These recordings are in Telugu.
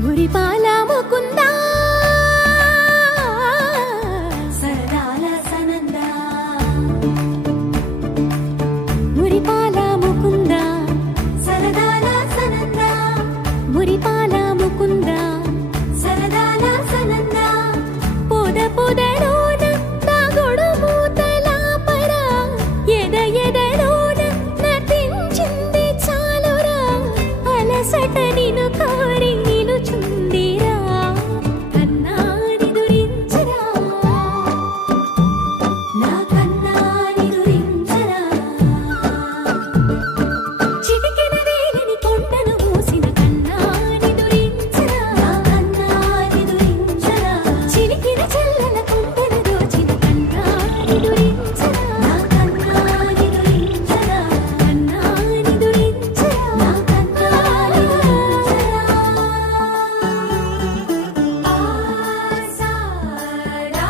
మురిపాల ముకుంద సరదాల సనంద మురిపాల ముకుంద సరదాల సనంద మురిపాల ముకుంద సరదాల సనంద పొద పొదలోన తాగుడు మూతలాపర ఎద ఎదలోన నటించింది చాలురా అలసట నిను కోరి నిలుచుందిరా కన్నాని దురించరా నా కన్నాని దురించరా చిటికెన వేలిని కొండను మూసిన కన్నాని దురించరా నా కన్నాని దురించరా చిలికిన చల్లల కొండను దోచిన కన్నాని దురించరా నా కన్నాని దురించరా కన్నాని దురించరా నా కన్నాని దురించరా ఆసారా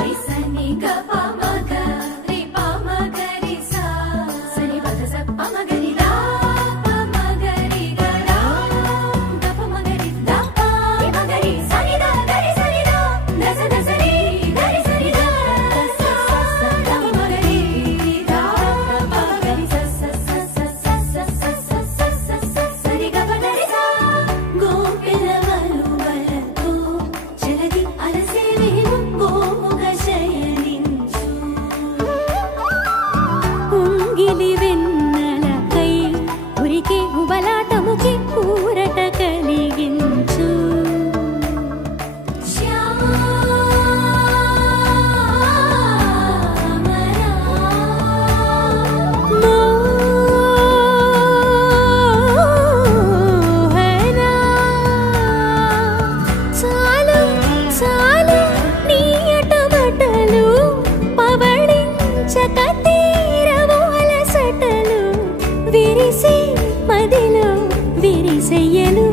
రిసని గప మగ రి ప మగ రి సా సని పద స ప మగ రి రా ప మగ రి గ రా గప మగ రి దా ప రి మగ రి సని దా గరి సని దా దస దస రి గరి సని దా స స ద మగ రి దా ప మగ రి స స స స స స స స స సరి గ ప రి సా గోపిలవలు వలతో జలది అలసేవేమో గోముగ శయనించు ఉంగిలి వెన్నెలకై ఉరికే ఉబలాటముకి ఊరట కలిగించు మోహనా చాలు చాలు నీ అటమటలు పవళించక తీరవు అలసటలు విరిసే మదిలో విరిసెయ్యలు